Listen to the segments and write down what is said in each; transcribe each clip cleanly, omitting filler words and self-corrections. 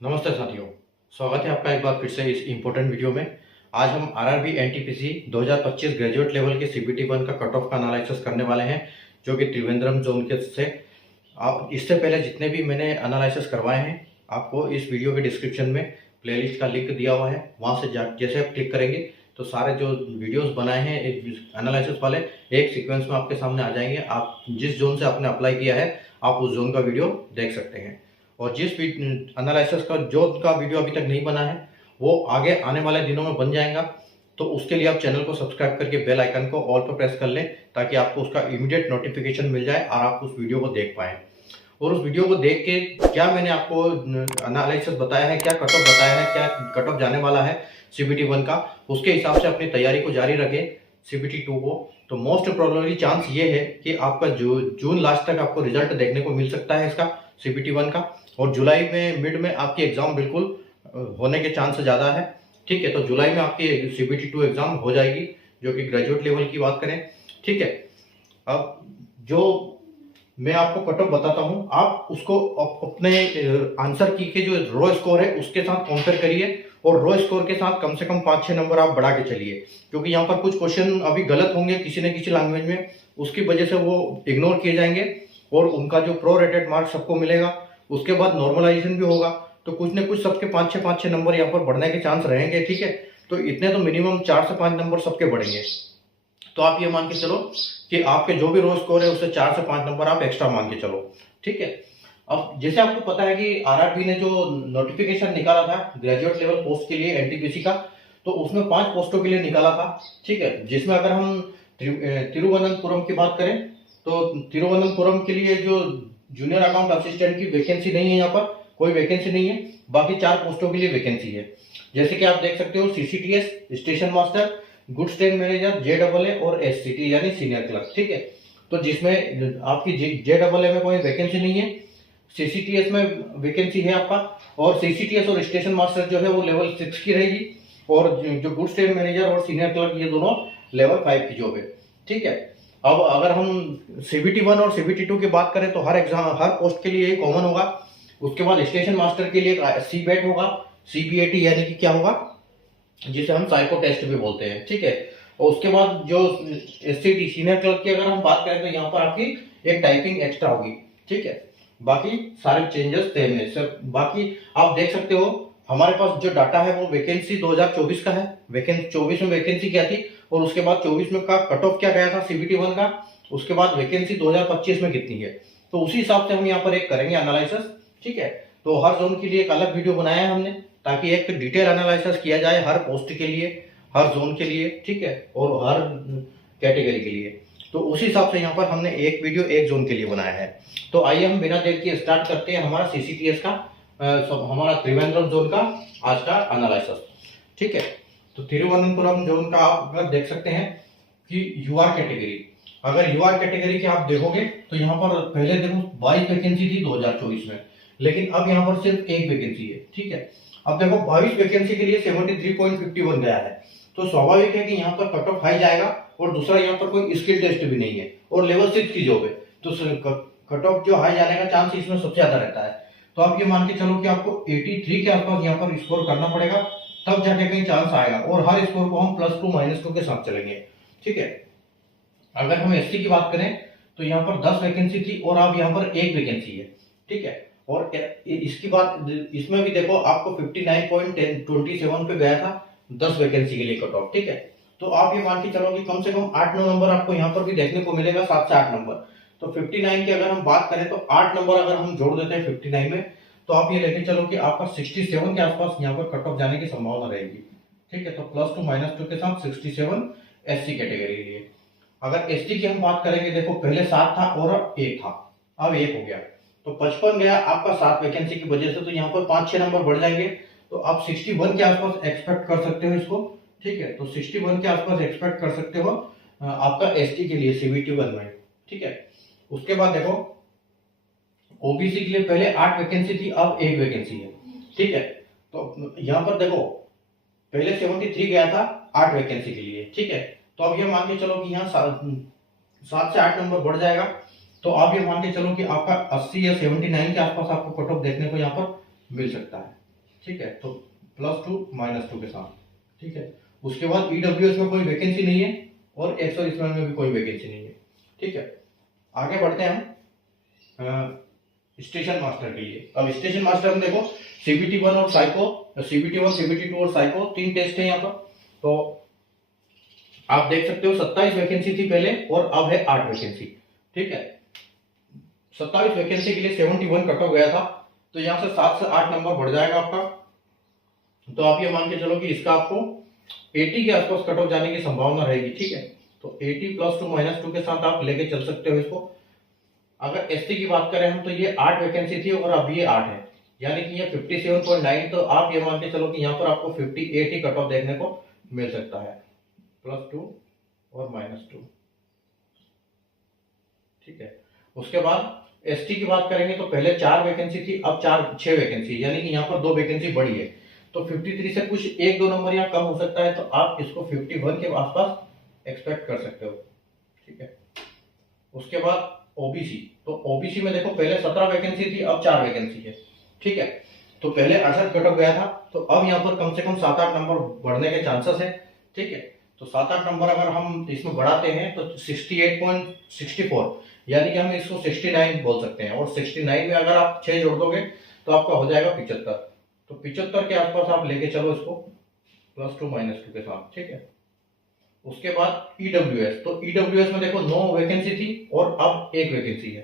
नमस्ते साथियों, स्वागत है आपका एक बार फिर से इस इम्पोर्टेंट वीडियो में। आज हम आरआरबी एनटीपीसी 2025 ग्रेजुएट लेवल के सीबीटी 1 का कट ऑफ का एनालिसिस करने वाले हैं, जो कि त्रिवेंद्रम जोन के से। आप इससे पहले जितने भी मैंने एनालिसिस करवाए हैं, आपको इस वीडियो के डिस्क्रिप्शन में प्लेलिस्ट का लिंक दिया हुआ है। वहाँ से जैसे आप क्लिक करेंगे तो सारे जो वीडियोस बनाए हैं एनालिसिस वाले एक सीक्वेंस में आपके सामने आ जाएंगे। आप जिस जोन से आपने अप्लाई किया है, आप उस जोन का वीडियो देख सकते हैं। और जिस एनालिसिस का जोन का वीडियो अभी तक नहीं बना है, वो आगे आने वाले दिनों में बन जाएगा। तो उसके लिए आप चैनल को सब्सक्राइब करके बेल आइकन को ऑल पर प्रेस कर लें, ताकि आपको उसका इमीडिएट नोटिफिकेशन मिल जाए और आप उस वीडियो को देख पाएँ। और उस वीडियो को देख के क्या मैंने आपको एनालिसिस बताया है, क्या कट ऑफ बताया है, क्या कट ऑफ जाने वाला है सीबीटी 1 का, उसके हिसाब से अपनी तैयारी को जारी रखें सीबीटी 2 को। तो मोस्ट प्रोबेबली चांस ये है कि आपका जून लास्ट तक आपको रिजल्ट देखने को मिल सकता है इसका सीबीटी 1 का। और जुलाई में मिड में आपकी एग्जाम बिल्कुल होने के चांस ज़्यादा है। ठीक है, तो जुलाई में आपकी सीबीटी 2 एग्जाम हो जाएगी, जो कि ग्रेजुएट लेवल की बात करें। ठीक है, अब जो मैं आपको कट ऑफ बताता हूं, आप उसको अपने आंसर की के जो रो स्कोर है उसके साथ कंपेयर करिए, और रो स्कोर के साथ कम से कम 5-6 नंबर आप बढ़ा के चलिए, क्योंकि यहाँ पर कुछ क्वेश्चन अभी गलत होंगे किसी न किसी लैंग्वेज में, उसकी वजह से वो इग्नोर किए जाएंगे और उनका जो प्रो रेटेड मार्क सबको मिलेगा। उसके बाद नॉर्मलाइजेशन भी होगा, तो कुछ न कुछ सबके 5-6 नंबर यहाँ पर बढ़ने के चांस रहेंगे। ठीक है, तो इतने तो मिनिमम 4 से 5 नंबर सबके बढ़ेंगे। तो आप ये मान के चलो कि आपके जो भी रो स्कोर है उससे 4 से 5 नंबर आप एक्स्ट्रा मान के चलो। ठीक है, अब जैसे आपको पता है कि आरआरबी ने जो नोटिफिकेशन निकाला था ग्रेजुएट लेवल पोस्ट के लिए एनटीपीसी का, तो उसमें 5 पोस्टों के लिए निकाला था। ठीक है, जिसमें अगर हम तिरुवनंतपुरम की बात करें, तो तिरुवनंतपुरम के लिए जो जूनियर अकाउंट असिस्टेंट की वैकेंसी नहीं है, यहाँ पर कोई वैकेंसी नहीं है। बाकी 4 पोस्टों के लिए वैकेंसी है, जैसे कि आप देख सकते हो CCTS, station master, goods train manager, जेडबलए और एससीटी यानी सीनियर क्लर्क। ठीक है, तो जिसमें आपकी जेडबलए में कोई वैकेंसी नहीं है, सीसीटीएस में वैकेंसी है आपका, और सीसीटीएस और स्टेशन मास्टर जो है वो लेवल 6 की रहेगी, और जो गुड्स ट्रेन मैनेजर और सीनियर क्लर्क ये दोनों लेवल 5 की जॉब है। ठीक है, अब अगर हम सीबीटी 1 और सीबीटी 2 की बात करें तो हर एग्जाम हर पोस्ट के लिए कॉमन होगा। उसके बाद स्टेशन मास्टर के लिए सीबेट होगा, सीबीएटी यानी कि क्या होगा, जिसे हम साइको टेस्ट भी बोलते हैं। ठीक है, और उसके बाद जो एससीटी सीनियर क्लर्क की अगर हम बात करें तो यहाँ पर आपकी एक टाइपिंग एक्स्ट्रा होगी। ठीक है, बाकी सारे चेंजेस सेम है सर। बाकी आप देख सकते हो हमारे पास जो डाटा है वो वैकेंसी 2024 का है। वैकेंसी 24 में वैकेंसी क्या थी, और उसके बाद 24 में का कट ऑफ क्या गया था सीबीटी 1 का, उसके बाद वैकेंसी 2025 में कितनी है, तो उसी हिसाब से हम यहाँ पर एक करेंगे एनालिसिस। ठीक है, तो हर जोन के लिए एक अलग वीडियो बनाया है हमने, ताकि एक डिटेल एनालिसिस किया जाए हर पोस्ट के लिए, हर जोन के लिए। ठीक है, और हर कैटेगरी के लिए, तो उसी हिसाब से यहाँ पर हमने एक वीडियो एक जोन के लिए बनाया है। तो आइए हम बिना देर के स्टार्ट करते हैं हमारा सीसीटीएस का हमारा त्रिवेंद्रम जोन का आज का एनालिसिस। ठीक है, तो तिरुवनंतपुरम जोन का आप अगर देख सकते हैं कि यूआर कैटेगरी, अगर यूआर कैटेगरी के आप देखोगे तो यहाँ पर पहले देखो 22 वैकेंसी थी 2024 में, लेकिन अब यहाँ पर सिर्फ एक वैकेंसी है। ठीक है, अब देखो 22 वैकेंसी के लिए 73.51 गया है, तो स्वाभाविक है कि यहाँ पर कट ऑफ हाई जाएगा, और दूसरा यहाँ पर कोई स्किल टेस्ट भी नहीं है और लेवल 6 की जॉब है, तो कट ऑफ जो हाई जाने का चांस इसमें सबसे ज्यादा रहता है। तो आप ये मान के चलो कि आपको 83 के आसपास यहाँ पर स्कोर करना पड़ेगा, तब जाके कहीं चांस आएगा, और हर स्कोर को हम +2 -2 के साथ चलेंगे। ठीक है, अगर हम एसटी की बात करें तो यहाँ पर 10 वैकेंसी थी और अब यहाँ पर एक वैकेंसी है। ठीक है, और इसकी बात इसमें भी देखो आपको 59.27 पे गया था 10 वैकेंसी के लिए कट ऑफ। ठीक है, तो आप ये मान के चलो कि कम से कम 8-9 नंबर आपको यहाँ पर भी देखने को मिलेगा, 7 से 8 नंबर। तो 59 की अगर हम बात करें तो 8 नंबर अगर हम जोड़ देते हैं 59 में, तो आप ये लेके चलो कि आपका 67 के आसपास यहाँ पर कट ऑफ जाने की संभावना रहेगी। ठीक है, तो +2 -2 के साथ 67 एससी कैटेगरी के लिए। अगर एसटी की हम बात करेंगे, देखो पहले 7 था और 1 था, अब 1 हो गया, तो 55 गया आपका 7 वैकेंसी की वजह से, तो यहाँ पर 5-6 नंबर बढ़ जाएंगे, तो आप 61 के आसपास एक्सपेक्ट कर सकते हो इसको। ठीक है, तो 61 के आसपास एक्सपेक्ट कर सकते हो आपका एसटी के लिए सीबीटी 1 में। ठीक है, उसके बाद देखो ओबीसी के लिए पहले 8 वैकेंसी थी, अब 1 वैकेंसी है। ठीक है, तो यहाँ पर देखो पहले 73 गया था 8 वैकेंसी के लिए। ठीक है, तो अब ये मान के चलो कि यहाँ 7 से 8 नंबर बढ़ जाएगा, तो आप ये मान के चलो कि आपका 80 या 79 के आसपास आपको कट ऑफ देखने को यहाँ पर मिल सकता है। ठीक है, तो +2 -2 के साथ, ठीक है। उसके बाद ईडब्ल्यूएस में कोई वैकेंसी नहीं है और एक्स सर्विसमैन में भी कोई वैकेंसी नहीं है, ठीक है। आगे बढ़ते हैं हम स्टेशन मास्टर के लिए। अब स्टेशन मास्टर में देखो CBT 1 और साइको, CBT 1, CBT 2 और साइको 3 टेस्ट है यहाँ पर। तो आप देख सकते हो 27 वैकेंसी थी पहले और अब है 8 वैकेंसी, ठीक है। 27 वैकेंसी के लिए 71 कट ऑफ गया था, तो यहाँ से 7 से 8 नंबर बढ़ जाएगा आपका। तो आप ये मान के चलो कि इसका आपको 80 के आसपास कट ऑफ जाने की संभावना रहेगी, ठीक है। तो 80 +2 -2 के साथ आप लेके चल सकते हो इसको। अगर एसटी की बात करें हम, तो ये 8 वैकेंसी थी और अब ये 8 है, यानी कि ये 57.9। तो आप ये मान के चलो कि यहाँ पर आपको 58 ही कट ऑफ देखने को मिल सकता है, +2 और -2, ठीक है। उसके बाद एसटी की बात करेंगे तो पहले 4 वैकेंसी थी, अब 6 वैकेंसी, यानी कि यहाँ पर 2 वैकेंसी बढ़ी है। तो 53 से कुछ 1-2 नंबर यहाँ कम हो सकता है, तो आप इसको 51 के आसपास एक्सपेक्ट कर सकते हो, ठीक है। उसके बाद ओबीसी, तो ओबीसी में देखो पहले 17 वैकेंसी थी, अब 4 वैकेंसी है, ठीक है। तो पहले 68 कट ऑफ गया था, तो अब यहाँ पर कम से कम 7-8 नंबर बढ़ने के चांसेस है, ठीक है। तो 7-8 नंबर अगर हम इसमें बढ़ाते हैं तो 68.64, यानी कि हम इसको 69 बोल सकते हैं। और 69 में अगर आप 6 जोड़ दोगे तो आपका हो जाएगा 75। तो 75 के आसपास आप लेके चलो इसको, +2 -2 के साथ, ठीक है। उसके बाद ईडब्ल्यूएस, तो ईडब्ल्यूएस में देखो 9 वैकेंसी थी और अब 1 वैकेंसी है,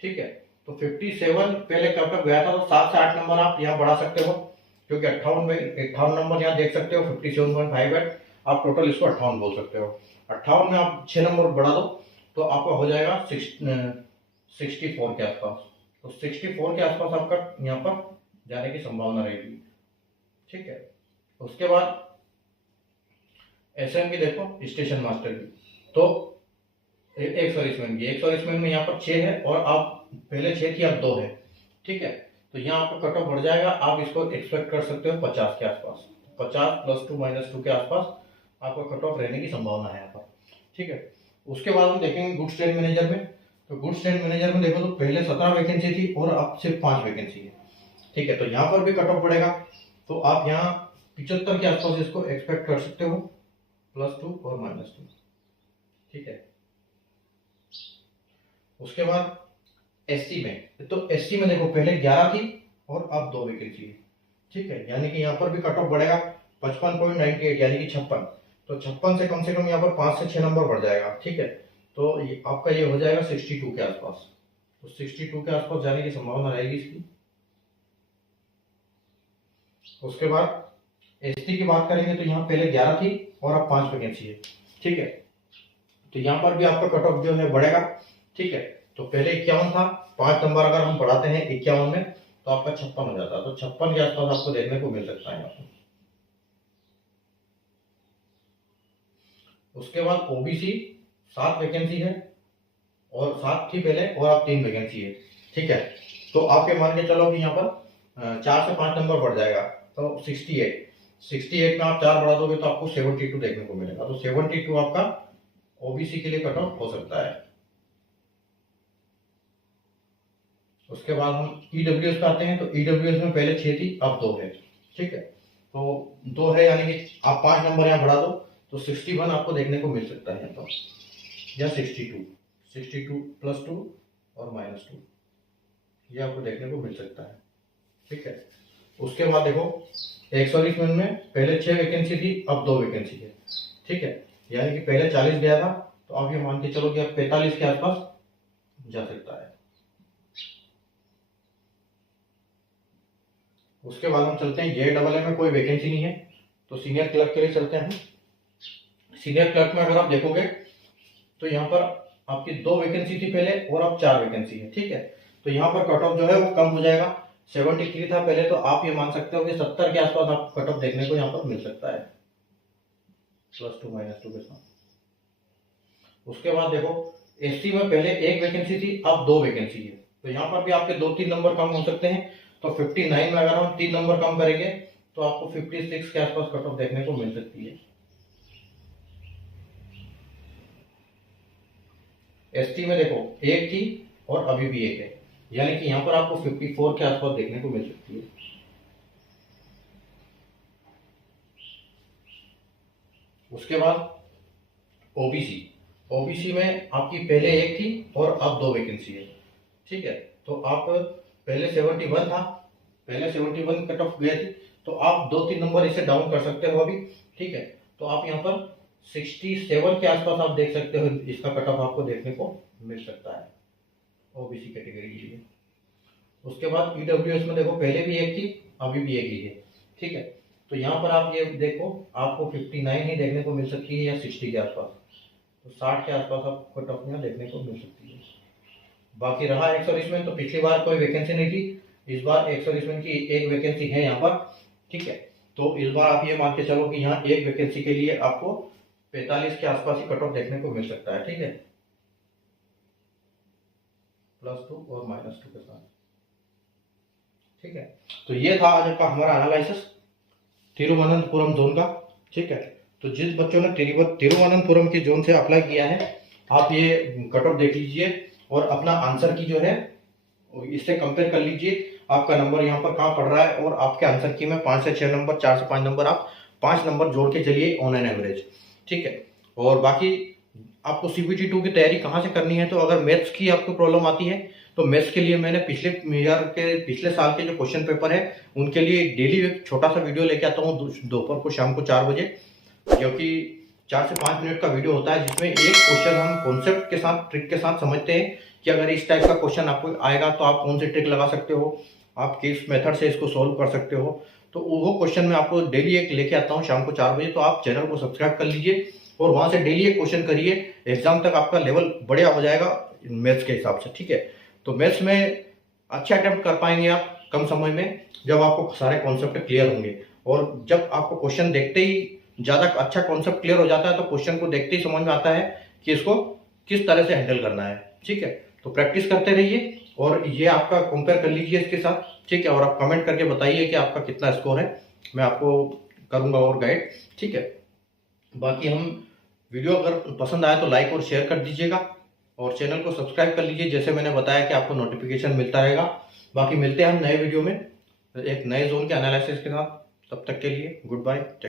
ठीक है। तो 57 पहले कट ऑफ गया था, तो 7 से 8 नंबर आप यहाँ बढ़ा सकते हो, क्योंकि 58 नंबर यहाँ देख सकते हो 57.58, आप टोटल इसको 58 बोल सकते हो। 58 में आप 6 नंबर बढ़ा दो तो आपका हो जाएगा 64 के आसपास। तो 64 के आसपास आपका यहाँ पर जाने की संभावना रहेगी, ठीक है। उसके बाद एसएम की देखो स्टेशन मास्टर की, तो एक सर्विसमैन में यहाँ पर 6 है और आप पहले 6 थी, अब 2 है, ठीक है। तो यहाँ आपका कट ऑफ बढ़ जाएगा, आप इसको एक्सपेक्ट कर सकते हो 50 के आसपास, 50 +2 -2 के आसपास आपका कट ऑफ रहने की संभावना है यहाँ पर, ठीक है। उसके बाद हम देखेंगे गुड्स ट्रेड मैनेजर में। तो गुड्स ट्रेड मैनेजर में देखो तो पहले 17 वैकेंसी थी और अब सिर्फ 5 वैकेंसी है, ठीक है। तो यहाँ पर भी कट ऑफ बढ़ेगा, तो आप यहाँ 75 के आसपास इसको एक्सपेक्ट कर सकते हो, +2 और -2, ठीक है। उसके बाद एससी में, तो एससी में देखो पहले 11 थी और अब 2 वैकेंसी है, ठीक है। यानी कि यहाँ पर भी कट ऑफ बढ़ेगा 55.98, यानी कि 56। तो 56 से कम यहाँ पर 5 से 6 नंबर बढ़ जाएगा, ठीक है। तो आपका ये हो जाएगा 62 के आसपास। तो 62 के आसपास जाने की संभावना रहेगी इसकी। उसके बाद एसटी की बात करेंगे तो यहाँ पहले 11 थी और अब 5 वैकेंसी है, ठीक है। तो यहाँ पर भी आपका कट ऑफ जो है बढ़ेगा, ठीक है। तो पहले 51 था, 5 नंबर अगर हम बढ़ाते हैं 51 में तो आपका 56 हो जाता है। तो 56 के आसपास आपको देखने को मिल सकता है यहाँ पर। उसके बाद ओबीसी 7 वैकेंसी है और 7 थी पहले और अब 3 वैकेंसी है, ठीक है। तो आप ये मान के चलो कि यहाँ पर 4 से 5 नंबर बढ़ जाएगा, तो 68 में आप 4 बढ़ा दोगे तो आपको 72 देखने को मिलेगा। तो 72 आपका ओबीसी के लिए कट ऑफ हो सकता है। उसके बाद हम ईडब्ल्यूएस पे आते हैं, तो ईडब्ल्यूएस में पहले 6 थी, अब 2 है, ठीक है। तो 2 है, यानी कि आप 5 नंबर यहाँ बढ़ा दो तो 61 आपको देखने को मिल सकता है यहाँ पर, या 62 +2 और -2, ये आपको देखने को मिल सकता है, ठीक है। उसके बाद देखो एक सर्विसमैन में पहले 6 वैकेंसी थी, अब 2 वैकेंसी है, ठीक है। यानी कि पहले 40 गया था, तो आप ये मान के चलो कि अब 45 के आसपास जा सकता है। उसके बाद हम चलते हैं JEE में कोई वैकेंसी नहीं है, तो सीनियर क्लर्क के लिए चलते हैं। सीनियर क्लर्क में अगर आप देखोगे तो यहाँ पर आपकी 2 वैकेंसी थी पहले और अब 4 वैकेंसी है, ठीक है। तो यहाँ पर कट ऑफ जो है वो कम हो जाएगा, 73 था पहले, तो आप ये मान सकते हो कि 70 के आसपास आपको कट ऑफ देखने को यहाँ पर मिल सकता है, +2 -2 के साथ। उसके बाद देखो एसटी में पहले 1 वैकेंसी थी, अब 2 वैकेंसी है, तो यहाँ पर भी आपके 2-3 नंबर कम हो सकते हैं। तो 59 में अगर हम 3 नंबर कम करेंगे तो आपको 56 के आसपास कट ऑफ देखने को मिल सकती है। एसटी में देखो 1 थी और अभी भी 1 है, यानी कि यहाँ पर आपको 54 के आसपास देखने को मिल सकती है। उसके बाद ओबीसी, ओबीसी में आपकी पहले एक थी और अब 2 वैकेंसी है। ठीक है, तो आप पहले 71 था, पहले 71 कट ऑफ गया थी, तो आप 2-3 नंबर इसे डाउन कर सकते हो अभी। ठीक है, तो आप यहाँ पर 67 के आसपास आप देख सकते हो, इसका कट ऑफ आपको देखने को मिल सकता है ओबीसी कैटेगरी के लिए। उसके बाद ईडब्ल्यूएस में देखो पहले भी एक थी, अभी भी एक ही है। ठीक है, तो यहाँ पर आप ये देखो आपको 59 ही देखने को मिल सकती है या 60 के आसपास, तो 60 के आसपास आपको कट ऑफ यहाँ देखने को मिल सकती है। बाकी रहा एक सर्विसमैन, तो पिछली बार कोई वैकेंसी नहीं थी, इस बार एक सर्विसमैन की एक वैकेंसी है यहाँ पर। ठीक है, तो इस बार आप ये मान के चलो कि यहाँ एक वैकेंसी के लिए आपको 45 के आसपास ही कट ऑफ देखने को मिल सकता है। ठीक है, +2 और -2 के साथ। ठीक है, तो ये था आज का हमारा एनालिसिस तिरुवनंतपुरम जोन का। ठीक है, तो जिस बच्चों ने तिरुवनंतपुरम की जोन से अप्लाई किया है, आप ये कट ऑफ देख लीजिए और अपना आंसर की जो है इससे कंपेयर कर लीजिए, आपका नंबर यहाँ पर कहाँ पड़ रहा है, और आपके आंसर की में 5 से 6 नंबर, 4 से 5 नंबर, आप 5 नंबर जोड़ के चलिए ऑन एन एवरेज। ठीक है, और बाकी आपको CBT 2 की तैयारी कहाँ से करनी है, तो अगर मैथ्स की आपको प्रॉब्लम आती है तो मैथ्स के लिए मैंने पिछले साल के जो क्वेश्चन पेपर है उनके लिए डेली एक छोटा सा वीडियो लेके आता हूँ दोपहर को, शाम को 4 बजे, क्योंकि 4 से 5 मिनट का वीडियो होता है जिसमें एक क्वेश्चन हम कॉन्सेप्ट के साथ, ट्रिक के साथ समझते हैं कि अगर इस टाइप का क्वेश्चन आपको आएगा तो आप कौन सी ट्रिक लगा सकते हो, आप किस मेथड से इसको सोल्व कर सकते हो। तो वो क्वेश्चन मैं आपको डेली एक लेके आता हूँ शाम को 4 बजे, तो आप चैनल को सब्सक्राइब कर लीजिए और वहां से डेली एक क्वेश्चन करिए, एग्जाम तक आपका लेवल बढ़िया हो जाएगा मैथ्स के हिसाब से। ठीक है, तो मैथ्स में अच्छा अटेम्प्ट कर पाएंगे आप कम समय में, जब आपको सारे कॉन्सेप्ट क्लियर होंगे, और जब आपको क्वेश्चन देखते ही ज़्यादा अच्छा कॉन्सेप्ट क्लियर हो जाता है तो क्वेश्चन को देखते ही समझ में आता है कि इसको किस तरह से हैंडल करना है। ठीक है, तो प्रैक्टिस करते रहिए और ये आपका कंपेयर कर लीजिए इसके साथ। ठीक है, और आप कमेंट करके बताइए कि आपका कितना स्कोर है, मैं आपको करूँगा और गाइड। ठीक है, बाकी हम वीडियो अगर पसंद आए तो लाइक और शेयर कर दीजिएगा और चैनल को सब्सक्राइब कर लीजिए, जैसे मैंने बताया कि आपको नोटिफिकेशन मिलता रहेगा। बाकी मिलते हैं हम नए वीडियो में एक नए जोन के एनालिसिस के साथ, तब तक के लिए गुड बाय।